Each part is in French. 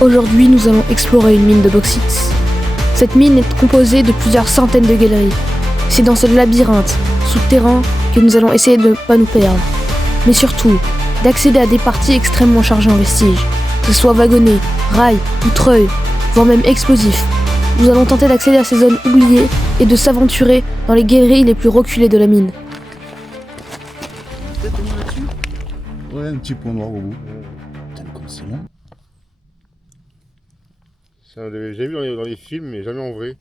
Aujourd'hui, nous allons explorer une mine de bauxite. Cette mine est composée de plusieurs centaines de galeries. C'est dans ce labyrinthe souterrain que nous allons essayer de ne pas nous perdre. Mais surtout, d'accéder à des parties extrêmement chargées en vestiges, que ce soit wagonnets, rails ou treuils, voire même explosifs. Nous allons tenter d'accéder à ces zones oubliées et de s'aventurer dans les galeries les plus reculées de la mine. Peut-être tenir là-dessus ? Ouais, un petit point noir au bout. Putain, comme c'est long. J'ai vu dans les films, mais jamais en vrai.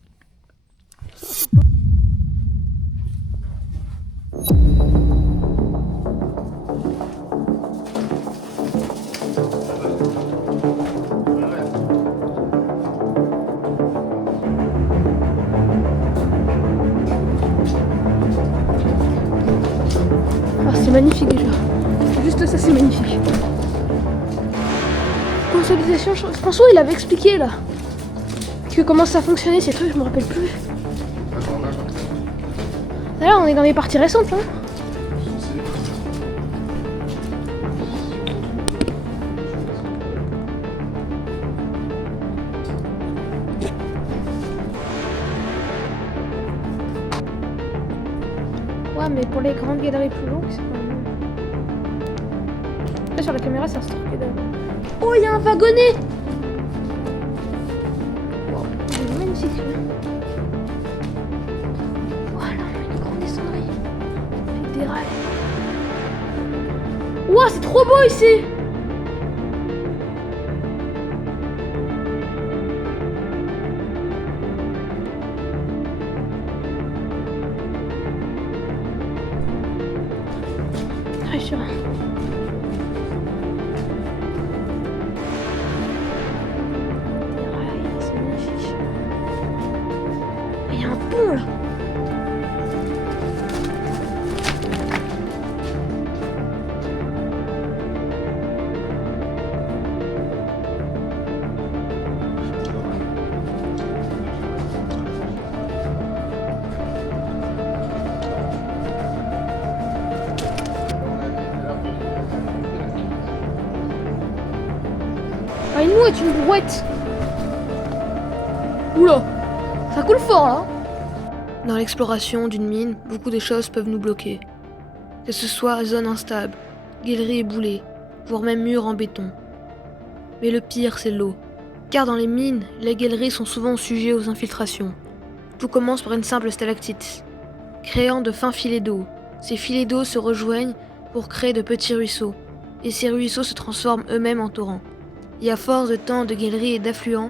Ah, c'est magnifique déjà. Juste ça, c'est magnifique. Consolidation, François, il avait expliqué là. Que comment ça fonctionnait ces trucs, je me rappelle plus. Là, on est dans les parties récentes, hein. Ouais, mais pour les grandes galeries plus longues, c'est pas mal. Là, sur la caméra, c'est un truc de... Oh, il y a un wagonnet! Wow, il est magnifique, celui-là. Voilà, une grande descendrie. Avec des rails. Wow, c'est trop beau ici! Très sûr. Il y a un pont là. Ah, une mouette, une brouette. Oula, ça coule fort là. Dans l'exploration d'une mine, beaucoup de choses peuvent nous bloquer. Que ce soit zone instable, galeries éboulées, voire même murs en béton. Mais le pire, c'est l'eau. Car dans les mines, les galeries sont souvent sujets aux infiltrations. Tout commence par une simple stalactite, créant de fins filets d'eau. Ces filets d'eau se rejoignent pour créer de petits ruisseaux, et ces ruisseaux se transforment eux-mêmes en torrents. Et à force de temps de galeries et d'affluents,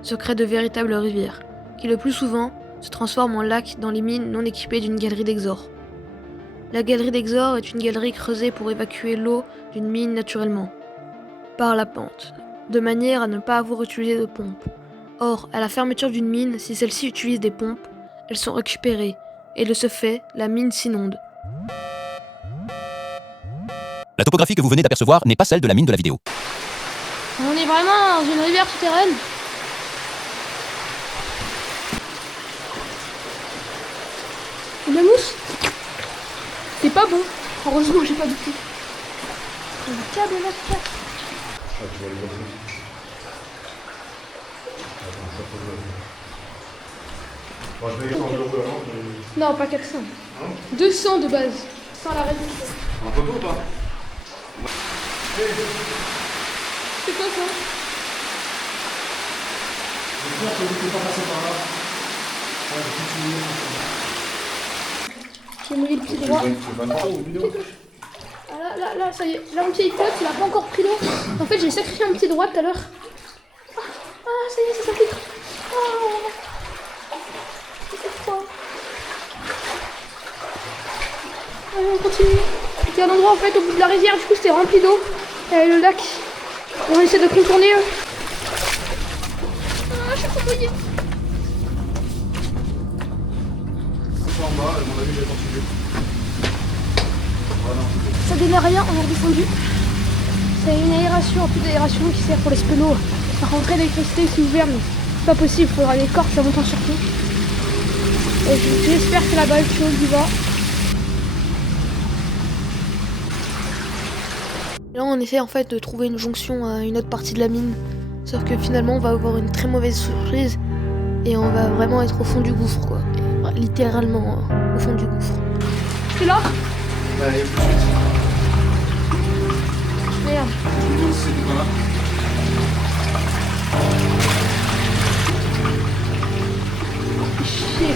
se créent de véritables rivières, qui le plus souvent se transforment en lacs dans les mines non équipées d'une galerie d'exor. La galerie d'exor est une galerie creusée pour évacuer l'eau d'une mine naturellement, par la pente, de manière à ne pas avoir utilisé de pompe. Or, à la fermeture d'une mine, si celle-ci utilise des pompes, elles sont récupérées, et de ce fait, la mine s'inonde. La topographie que vous venez d'apercevoir n'est pas celle de la mine de la vidéo. On est vraiment dans une rivière souterraine. La mousse. C'est pas bon. Heureusement, j'ai pas douté. Le câble là, ça. Ah, tu vois les batteries. Attends, ça peut... Bon, je vais y aller en euros avant. Non, pas 400. 200 de base. Sans la réduction. En photo ou pas? C'est quoi ça? J'espère que vous ne pouvez pas passer par là. J'ai mouillé le pied droit. Ah là, ça y est. Là, mon pied il flotte, il a pas encore pris l'eau. En fait, j'ai sacrifié mon pied droit tout à l'heure. Ah, ça y est, ça s'applique. Oh, c'est froid. Allez, on continue. C'était un endroit en fait au bout de la rivière, du coup c'était rempli d'eau. Et le lac. On essaie de contourner. Ah, je suis trop mouillée. En bas, à mon avis, il est continué. Voilà. Ça donnait rien, on est redescendu. C'est une aération, un peu d'aération qui sert pour les spelos. Par contre, l'électricité c'est ouvert, mais c'est pas possible, il faudra des cordes, ça monte en surtout. Et j'espère que là-bas le tuyau du va. Là on essaie en fait de trouver une jonction à une autre partie de la mine. Sauf que finalement, on va avoir une très mauvaise surprise et on va vraiment être au fond du gouffre, quoi. Et, littéralement au fond du gouffre. C'est là? Bah, il y a plus de suite. Merde. Je me demande si c'était pas là. Chier.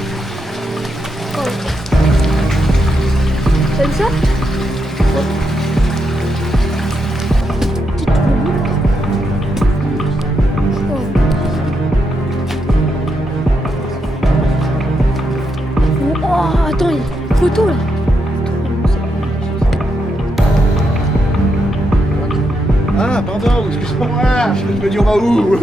Oh. T'as vu ça? Oh, attends, il y a une photo là. Ah, pardon, excuse-moi, je me dis on va où?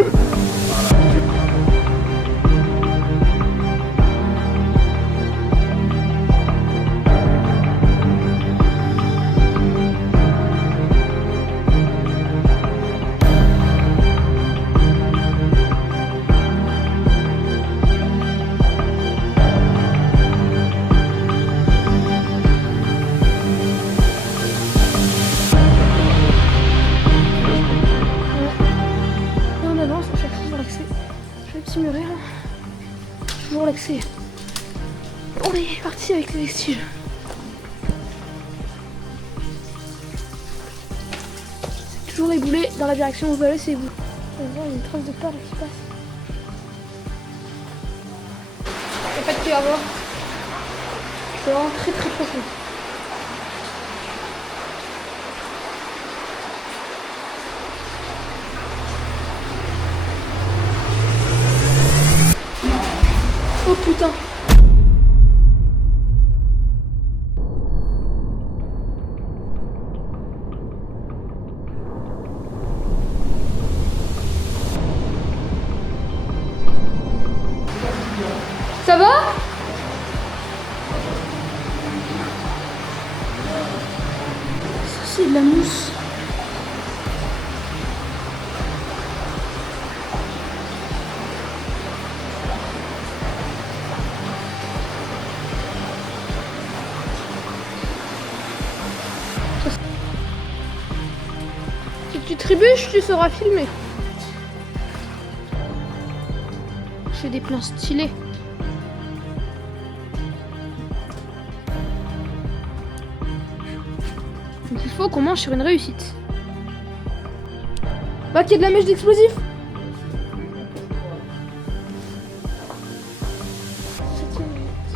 On avance, on cherche toujours l'accès. Je vais petit muret là. Toujours l'accès. On est parti avec les vestiges. C'est toujours éboulé dans la direction où on veut aller, c'est éboulé. On voit, il y a une trace de pas là qui passe. Il n'y a pas de pied à voir. C'est vraiment très très profond. Oh putain. Ça va? Ça c'est de la mousse. Si tu trébuches, tu seras filmé. Je fais des plans stylés. Donc il faut qu'on mange sur une réussite. Bah qu'il y a de la mèche d'explosif.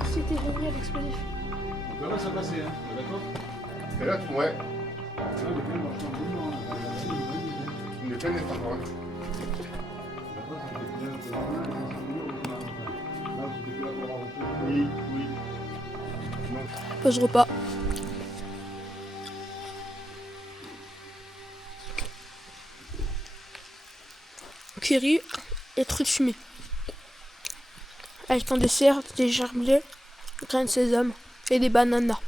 C'était génial l'explosif. Là, ça passait, hein, d'accord? Et là, tu ouais. Là, le film marche un peu, non? Il est plein d'être encore. Oui, oui. Pause repas. Curry et trucs fumés. Avec un dessert, des gerblés, graines de sésame et des bananas.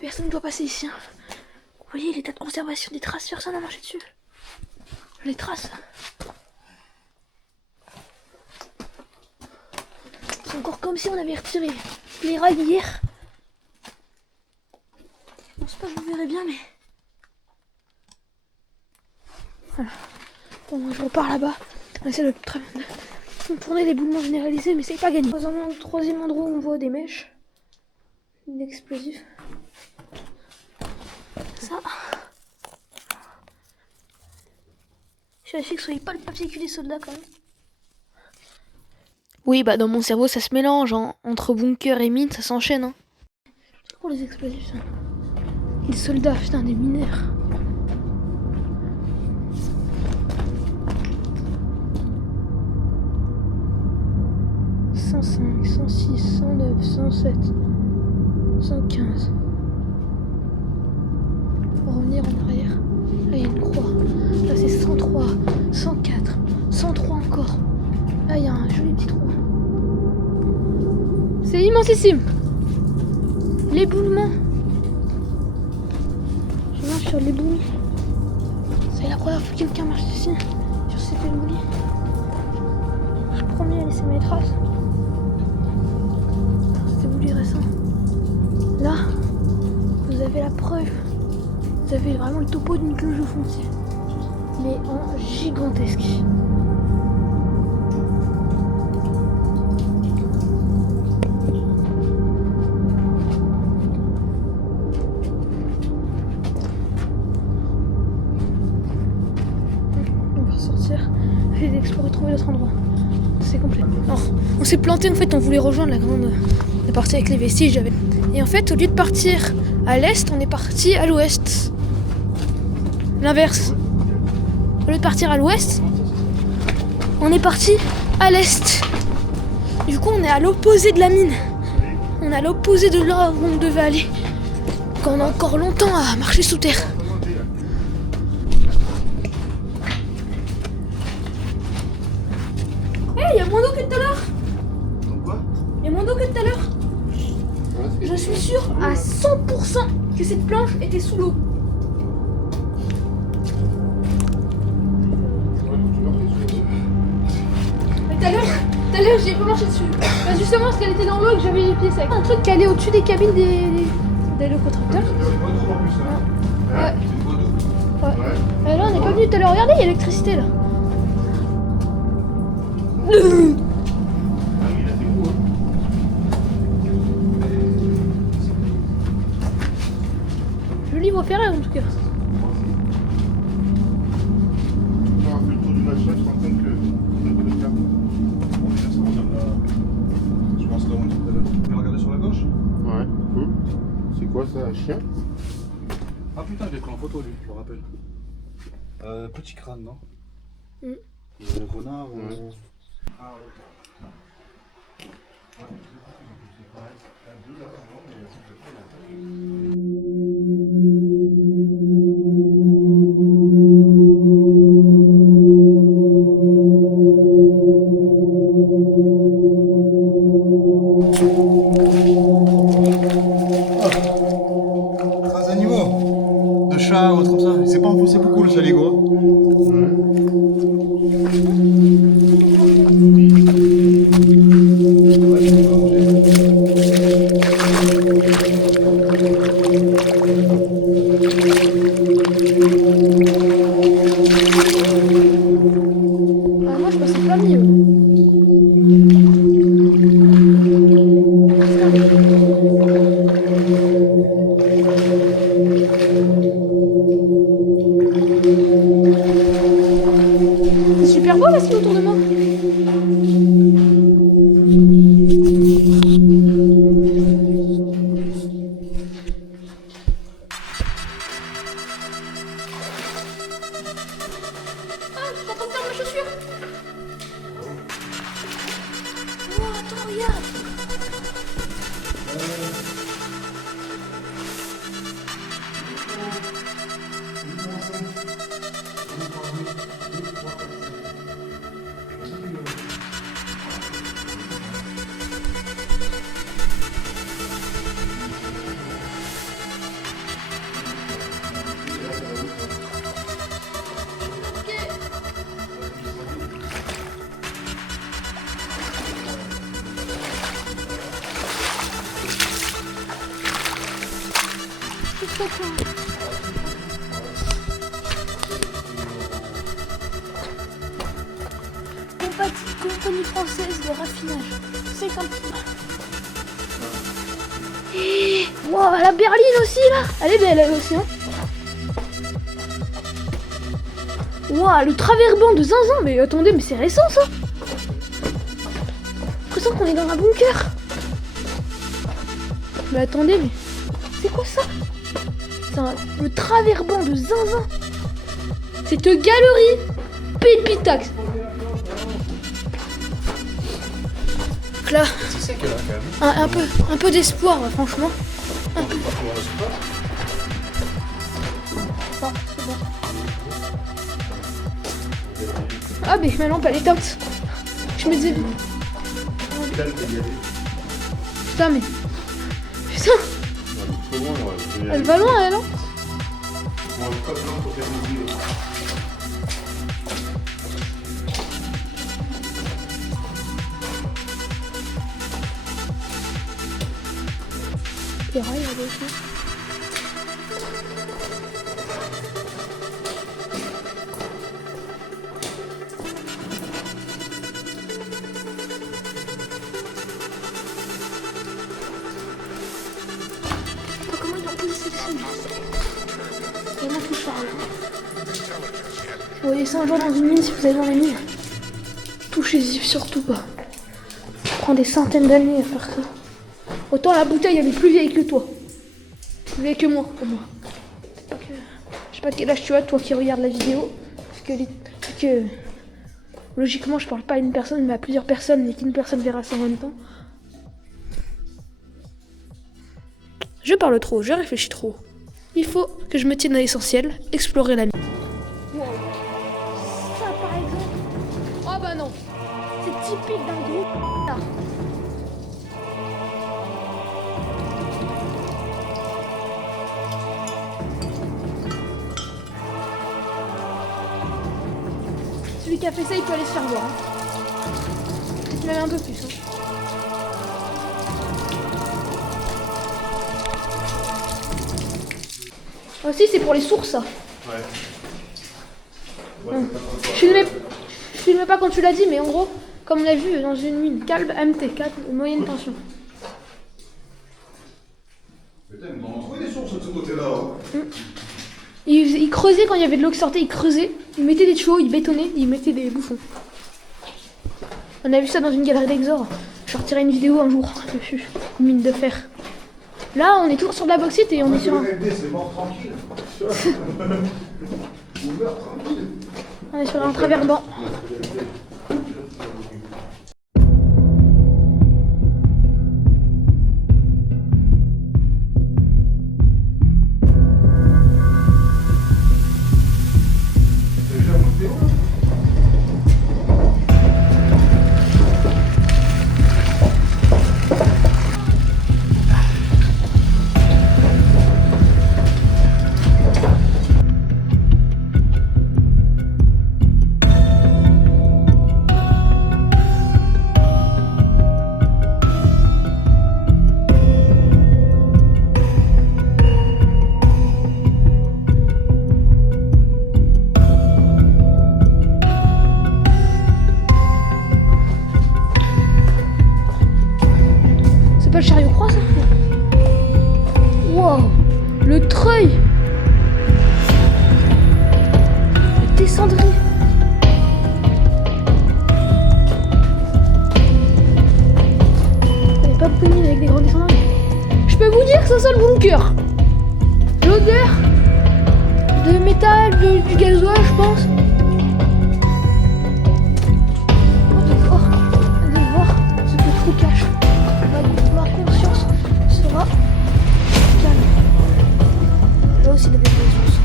Personne ne doit passer ici. Hein. Vous voyez l'état de conservation des traces, personne n'a marché dessus. Les traces. C'est encore comme si on avait retiré. les rails hier. Je pense pas que vous verrez bien, mais... Voilà. Bon, je repars là-bas. On essaie de tourner l'éboulement généralisé, mais c'est pas gagné. Dans un troisième endroit où on voit des mèches. L'explosif. Ça. Je vérifie que ce soit pas le papier cul des soldats quand même. Oui, bah dans mon cerveau ça se mélange. Hein. Entre bunker et mine, ça s'enchaîne. Hein. Pour les explosifs, ça. Des soldats, putain, des mineurs. « 105, 106, 109, 107, 115. Pour revenir en arrière. Là, il y a une croix. Là, c'est 103, 104, 103 encore. Là, il y a un joli petit trou. C'est immensissime. L'éboulement. Je marche sur l'éboulement. C'est la première fois que quelqu'un marche ici, sur cet éboulis. Je suis premier à laisser mes traces. Cet éboulis récent. Là, vous avez la preuve. Vous avez vraiment le topo d'une cloche de foncier. Mais en gigantesque. On va ressortir. Essayer d'explorer, trouver l'autre endroit. C'est complet. Alors, on s'est planté en fait, on voulait rejoindre la partie avec les vestiges. Et en fait, au lieu de partir à l'est, on est parti à l'ouest. L'inverse. Au lieu de partir à l'ouest, on est parti à l'est. Du coup, on est à l'opposé de la mine. On est à l'opposé de là où on devait aller. Quand on a encore longtemps à marcher sous terre. Hey, il y a moins d'eau que tout à l'heure. Il y a moins d'eau que tout à l'heure. Je suis sûre à 100% que cette planche était sous l'eau. Tout à l'heure, j'ai pas marché dessus. Bah justement, parce qu'elle était dans l'eau et que j'avais les pieds secs. Un truc qui allait au-dessus des cabines des locotracteurs. Ouais. Ouais. Et là, on n'est pas venu tout à l'heure. Regardez, il y a l'électricité là. Le livre ferré en tout cas. On a fait le tour du machin, je me rends compte que on n'a pas de carte. Bon, ça redonne la... Je pense là où on est tout à l'heure. Tu peux regarder sur la gauche? Ouais, cool. C'est quoi ça, un chien? Ah putain, je l'ai pris en photo lui, je me rappelle. Petit crâne, non? Il y a un renard. Ah ouais. Traces animaux, de chats ou autre comme ça. Il s'est pas enfoncé beaucoup le saligo. Ah, moi je pensais pas mieux. chacun. Compagnie française de raffinage. 50 000. Wow, la berline aussi là. Elle est belle elle aussi hein. Wow, le travers-banc de zinzin. Mais attendez, mais c'est récent ça. J'ai l'impression qu'on est dans un bunker. Mais attendez, mais c'est quoi ça? Le travers-banc de zinzin. Cette galerie pépitax. Donc là, un peu d'espoir, franchement. Un peu. Non, c'est bon. Ah, mais ma lampe elle est éteinte. Je me disais. Putain, mais. Putain! Elle va loin, elle, hein? Les rails, là, aussi. Comment ils ont posé cette scène? Vraiment tout charle. Vous voyez ça un jour dans une mine, si vous allez dans la mine, touchez-y surtout pas. Ça prend des centaines d'années à faire ça. Autant la bouteille elle est plus vieille que toi. Plus vieille que moi, pour moi. Je sais pas quel âge tu as, toi qui regardes la vidéo. Parce que logiquement je parle pas à une personne mais à plusieurs personnes et qu'une personne verra ça en même temps. Je parle trop, je réfléchis trop. Il faut que je me tienne à l'essentiel, explorer la mine. Wow. Ça par exemple. Oh bah non. C'est typique d'un groupe. Celui qui a fait ça, il peut aller se faire voir. Hein. Même un peu plus. Hein. Aussi, c'est pour les sources, ça. Ouais. Je filmais pas quand tu l'as dit, mais en gros, comme on a vu dans une mine, calme MT, 4, moyenne tension. Putain, ils m'ont trouvé des sources de ce côté-là. Ils creusaient quand il y avait de l'eau qui sortait, ils creusaient, ils mettaient des tuyaux, ils bétonnaient, ils mettaient des bouchons. On a vu ça dans une galerie d'Exor. Je retirerai une vidéo un jour dessus, une mine de fer. Là, on est toujours sur de la bauxite et on est sur un... C'est mort tranquille. On meurt tranquille. On est sur un travers-banc. C'est pas le chariot-croix ça? Wow, le treuil, le descendrier. Il n'y a pas beaucoup de mines avec des grands descendriers. Je peux vous dire que ça sent le bunker. L'odeur de métal, du gasoil je pense. De voir ce que le trou cache. Ma conscience sera calme. Là aussi, il y avait des ressources.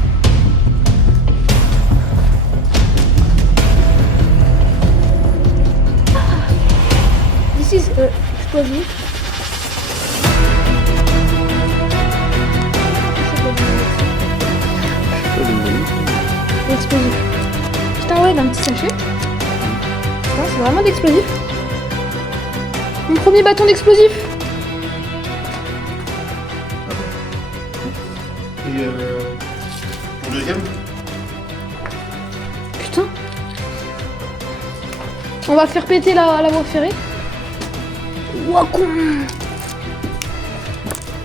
This is explosive. Explosif. Putain, ouais, d'un petit sachet. Putain, c'est vraiment d'explosif. Mon premier bâton d'explosif. pris pour le deuxième. Putain. On va faire péter la voie ferrée. Ouah, con.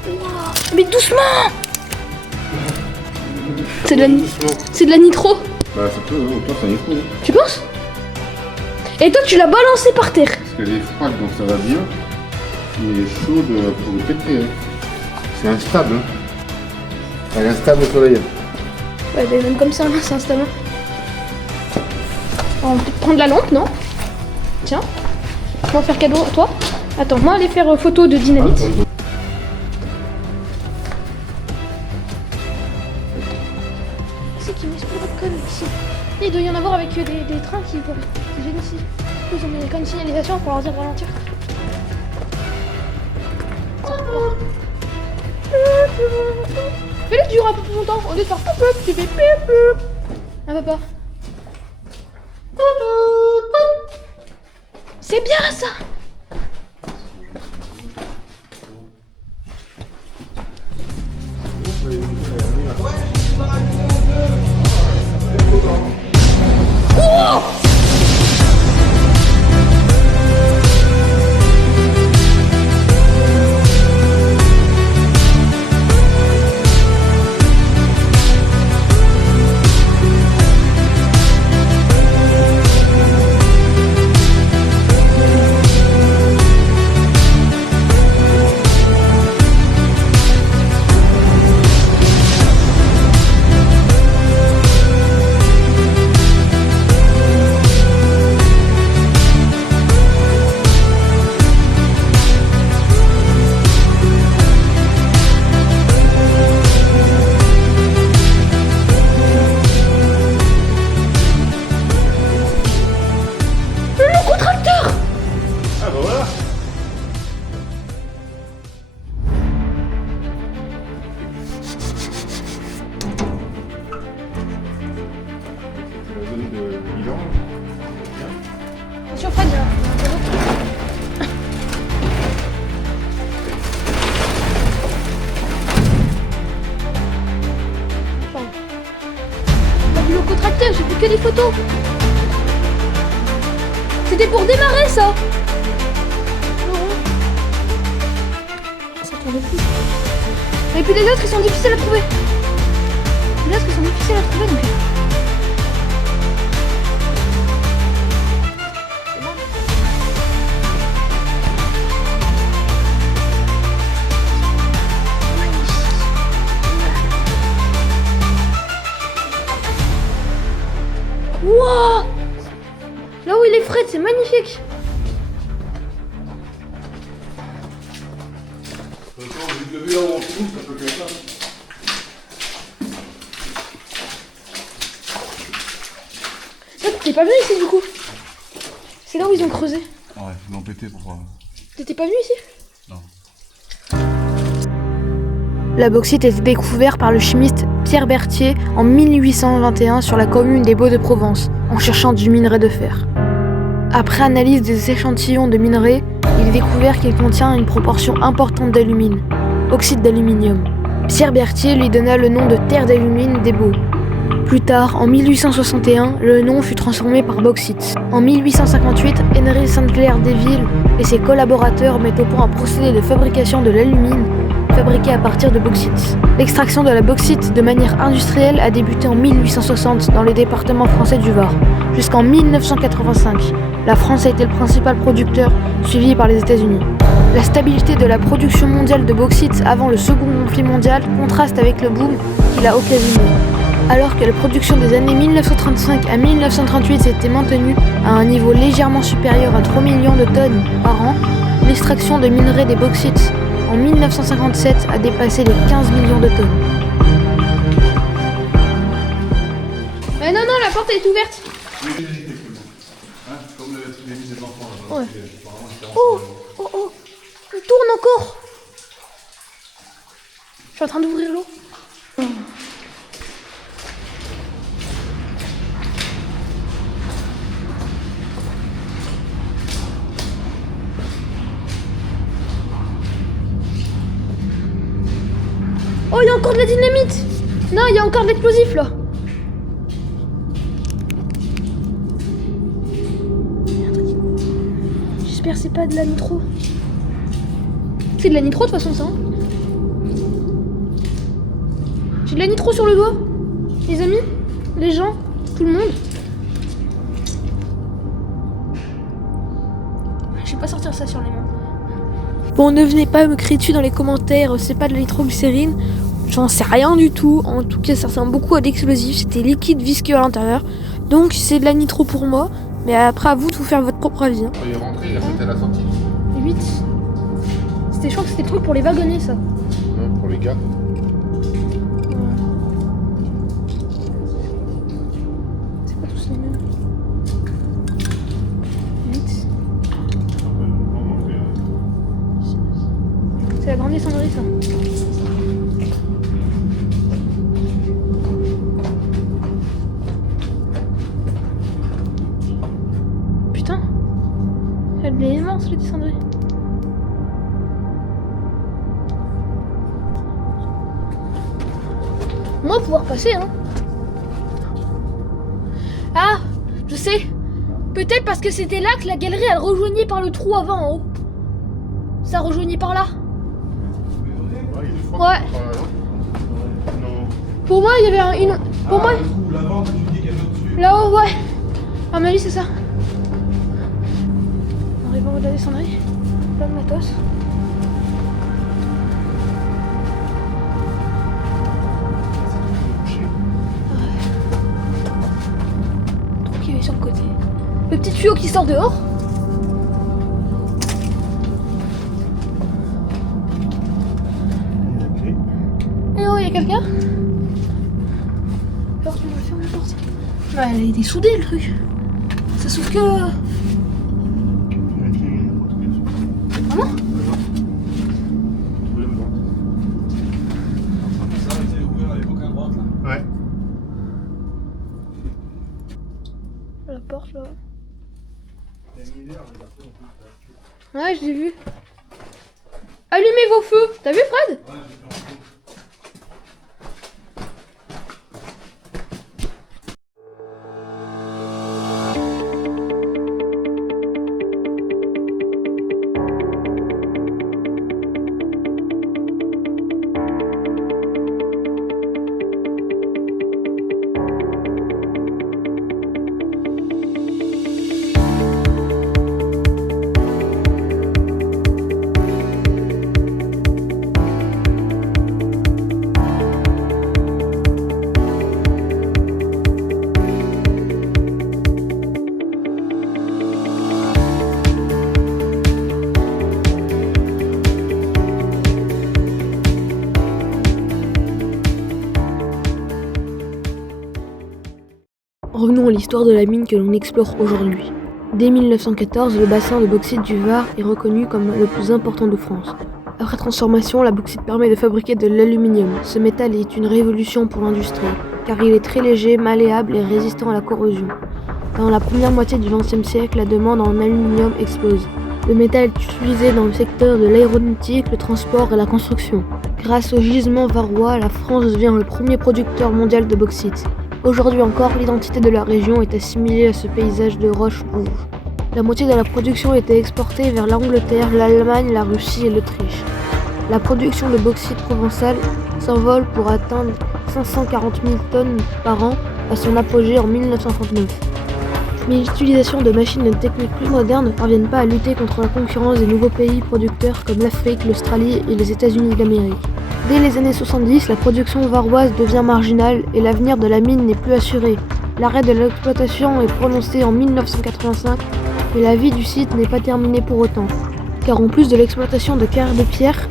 Ouah. Mais doucement. C'est de la nitro. Bah ça peut, autant ça y est. Tu penses? Et toi tu l'as balancé par terre. Parce qu'elle est froide donc ça va bien. Il est chaude pour le péter. Hein. C'est instable. Hein. Elle est instable au soleil. Ouais, bah, même comme ça, là, c'est instable. On va peut-être prendre la lampe, non? Tiens. Je vais en faire cadeau à toi. Attends, moi aller faire photo de dynamite. C'est qui met ce de conne ici. Il doit y en avoir avec des trains qui viennent ici. Ils ont mis comme signalisation pour leur dire de ralentir. Fais-le durer un peu plus longtemps. Au lieu de faire pop pop, tu fais pip pip. Un papa. C'est bien ça. Attention Fred, il y a un cadeau. Pardon. T'as vu le contracteur, j'ai fait que des photos. C'était pour démarrer ça. Non. Ça tourne plus. Et puis les autres ils sont difficiles à trouver. Les autres ils sont difficiles à trouver donc. Wouah! Là où il est Fred, c'est magnifique! Toi, t'es pas venu ici du coup? C'est là où ils ont creusé. Ouais, ils l'ont pété pour. T'étais pas venu ici? Non. La bauxite était découverte par le chimiste Pierre Berthier en 1821 sur la commune des Baux-de-Provence, en cherchant du minerai de fer. Après analyse des échantillons de minerai, il est découvert qu'il contient une proportion importante d'alumine, oxyde d'aluminium. Pierre Berthier lui donna le nom de terre d'alumine des Baux. Plus tard, en 1861, le nom fut transformé par bauxite. En 1858, Henry Sainte-Claire Deville et ses collaborateurs mettent au point un procédé de fabrication de l'alumine fabriqué à partir de bauxite. L'extraction de la bauxite de manière industrielle a débuté en 1860 dans les départements français du Var. Jusqu'en 1985, la France a été le principal producteur, suivi par les États-Unis. La stabilité de la production mondiale de bauxite avant le second conflit mondial contraste avec le boom qu'il a occasionné. Alors que la production des années 1935 à 1938 s'était maintenue à un niveau légèrement supérieur à 3 millions de tonnes par an, l'extraction de minerais des bauxites en 1957 a dépassé les 15 millions de tonnes. Mais non, la porte est ouverte. Comme le truc des mises des enfants. Ouais. Oh, il tourne encore. Je suis en train d'ouvrir l'eau. Oh, il y a encore de la dynamite! Non, il y a encore de l'explosif là! J'espère que c'est pas de la nitro. C'est de la nitro de toute façon ça. Hein. J'ai de la nitro sur le doigt. Les amis, les gens, tout le monde. Je vais pas sortir ça sur les mains. Bon, ne venez pas me crier dessus dans les commentaires, c'est pas de la nitroglycérine. J'en sais rien du tout. En tout cas, ça ressemble beaucoup à d'explosifs. C'était liquide visqueux à l'intérieur. Donc c'est de la nitro pour moi. Mais après, à vous de vous faire votre propre avis. Hein. Il est rentré, il a fait à la sortie. 8. Je crois que c'était le truc pour les wagonnets, ça. Non, pour les gars. C'est pas tous les mêmes. 8. C'est la grande descendrie, ça. Putain. Elle est immense, la descendrie. Moi, pouvoir passer, hein. Ah, je sais. Peut-être parce que c'était là que la galerie, elle rejoignait par le trou avant, en haut. Ça rejoignait par là. Ouais, il est froid. Ouais. Non. Pour moi, il y avait une... Pour moi... L'avant, tu dis qu'elle est au-dessus. Là-haut, ouais. À mon avis, c'est ça. On arrive en haut de la descendrie. Plein de matos. Trop qu'il y avait sur le côté. Le petit tuyau qui sort dehors. Eh oh, il y a quelqu'un? Alors, tu me fermes la porte. Ouais, elle a été soudée, le truc. Ça s'ouvre que... Vraiment? Ça, il était ouvert à l'époque à droite, là. Ouais. La porte, là. Ouais, je l'ai vu. Allumez vos feux. T'as vu, Fred? Revenons à l'histoire de la mine que l'on explore aujourd'hui. Dès 1914, le bassin de bauxite du Var est reconnu comme le plus important de France. Après transformation, la bauxite permet de fabriquer de l'aluminium. Ce métal est une révolution pour l'industrie, car il est très léger, malléable et résistant à la corrosion. Dans la première moitié du XXe siècle, la demande en aluminium explose. Le métal est utilisé dans le secteur de l'aéronautique, le transport et la construction. Grâce au gisement varois, la France devient le premier producteur mondial de bauxite. Aujourd'hui encore, l'identité de la région est assimilée à ce paysage de roches rouges. La moitié de la production était exportée vers l'Angleterre, l'Allemagne, la Russie et l'Autriche. La production de bauxite provençal s'envole pour atteindre 540 000 tonnes par an à son apogée en 1939. Mais l'utilisation de machines et de techniques plus modernes ne parviennent pas à lutter contre la concurrence des nouveaux pays producteurs comme l'Afrique, l'Australie et les États-Unis d'Amérique. Dès les années 70, la production varoise devient marginale et l'avenir de la mine n'est plus assuré. L'arrêt de l'exploitation est prononcé en 1985, mais la vie du site n'est pas terminée pour autant. Car en plus de l'exploitation de carrières de pierre,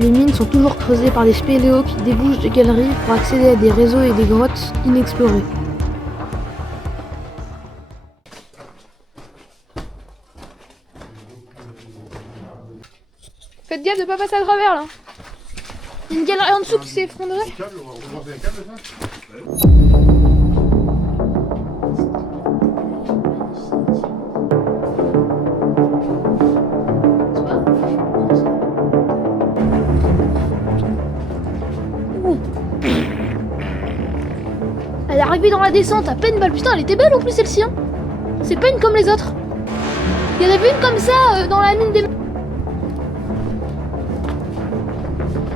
les mines sont toujours creusées par des spéléos qui débouchent des galeries pour accéder à des réseaux et des grottes inexplorées. Faites gaffe de pas passer à travers là. Il y a une galerie en dessous qui s'est effondrée. On va remonter un câble, ça. arrivé dans la descente à peine balle. Putain, elle était belle en plus celle-ci. Hein. C'est pas une comme les autres. Il y en avait une comme ça dans la mine des...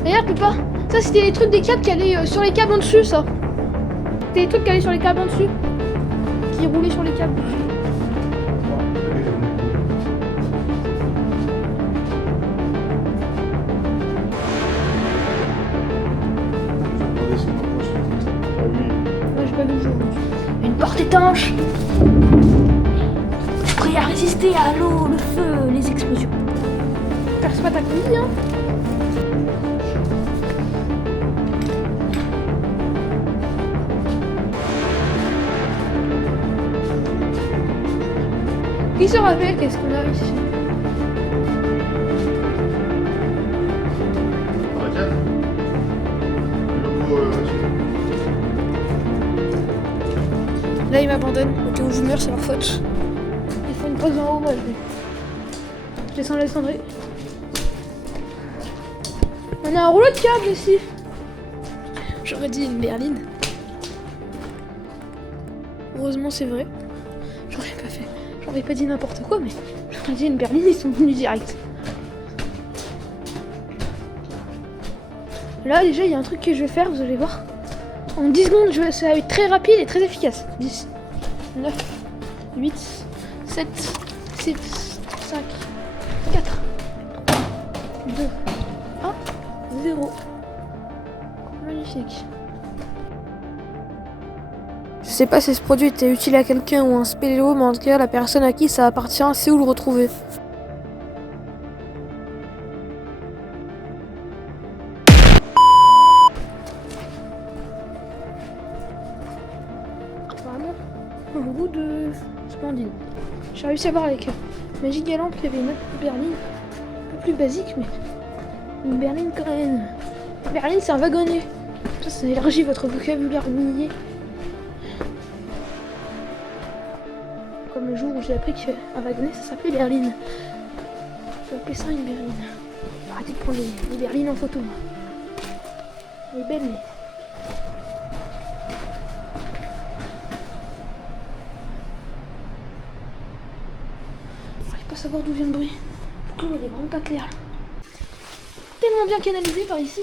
D'ailleurs, Papa, ça c'était les trucs des câbles qui allaient sur les câbles en dessus, ça. C'était les trucs qui allaient sur les câbles en dessus. Qui roulaient sur les câbles. Moi j'ai pas vu le jour. Une porte étanche. Prêt à résister à l'eau, le feu, les explosions. Perce pas ta conduite, hein. Qui se rappelle qu'est-ce qu'on a ici? Là, ils m'abandonnent. Au cas où je meurs, c'est leur faute. Ils font une pause en haut, moi je descends la cendrée. On a un rouleau de câble ici. J'aurais dit une berline. Heureusement, c'est vrai. J'aurais pas dit n'importe quoi, mais j'aurais dit une berline, ils sont venus direct. Là, déjà, il y a un truc que je vais faire, vous allez voir. En 10 secondes, ça va être très rapide et très efficace. 10, 9, 8, 7, 6, 5, 4, 3, 2, 1, 0. Magnifique. Je sais pas si ce produit était utile à quelqu'un ou un spéléo, mais en tout cas, la personne à qui ça appartient sait où le retrouver. Vraiment, un goût de splendide. J'ai réussi à voir avec Magic Galant qu'il y avait une autre berline, un peu plus basique, mais une berline quand même. Une berline, c'est un wagonnier. Ça élargit votre vocabulaire minier. Comme le jour où j'ai appris qu'un wagonnet ça s'appelait berline. Je vais appeler ça une berline. Arrêtez de prendre les berlines en photo. Elle est belle, mais. J'arrive pas à savoir d'où vient le bruit. Pourquoi il est vraiment pas clair. Tellement bien canalisé par ici.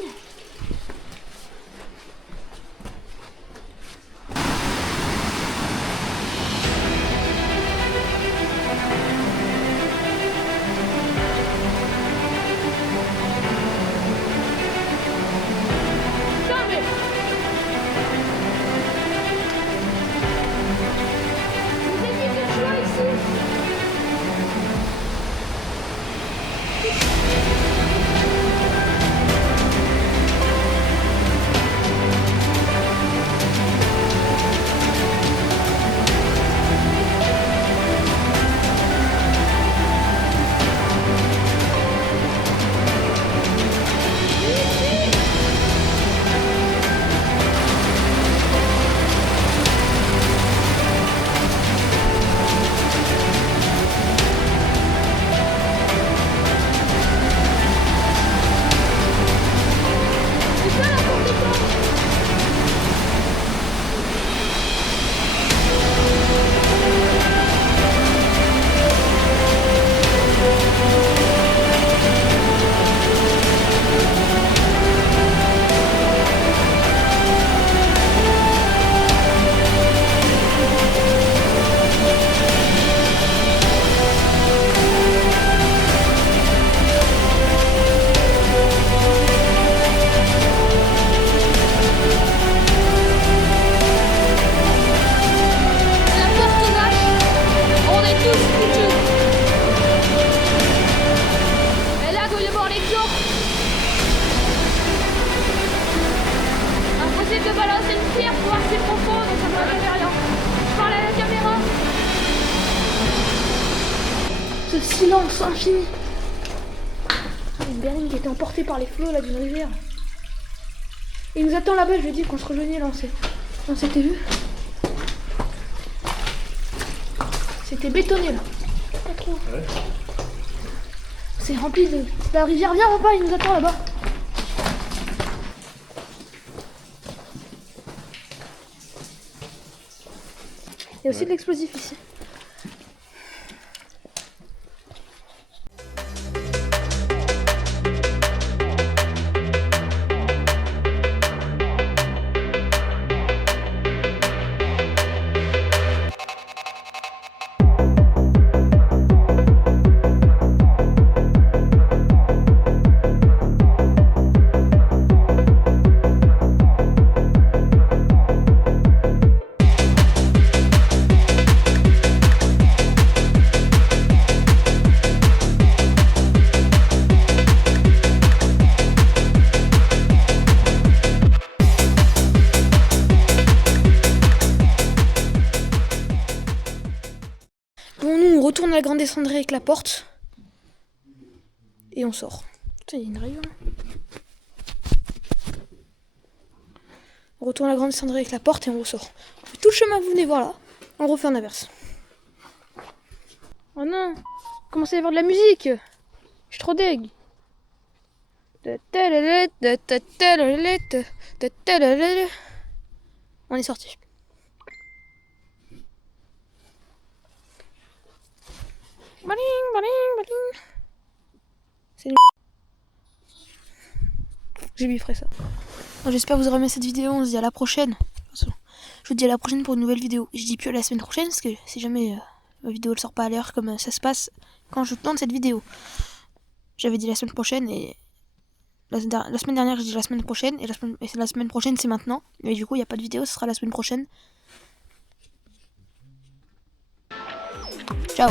Ce silence infini. Une berline qui était emportée par les flots là d'une rivière. Il nous attend là-bas, je lui ai dit qu'on se rejoignait là, on s'était vu. C'était bétonné là. Pas trop. Ouais. C'est rempli de la rivière. Viens papa, il nous attend là-bas. y a aussi de l'explosif ici. Bon, nous on retourne à la grande descendrie avec la porte. Et on sort. Putain, il y a une rayure là. On retourne à la grande descendrie avec la porte et on ressort. On fait tout le chemin que vous venez voir là. On le refait en inverse. Oh non, commencez à y avoir de la musique. Je suis trop deg. On est sorti. Baling, baling, baling. C'est j'ai biffré ça. J'espère que vous aurez aimé cette vidéo. On se dit à la prochaine. Je vous dis à la prochaine pour une nouvelle vidéo. Je dis plus à la semaine prochaine parce que si jamais ma vidéo ne sort pas à l'heure comme ça se passe quand je tourne cette vidéo. J'avais dit la semaine prochaine et la semaine dernière j'ai dit la semaine prochaine et la semaine prochaine c'est maintenant. Mais du coup il n'y a pas de vidéo, ce sera la semaine prochaine. Ciao.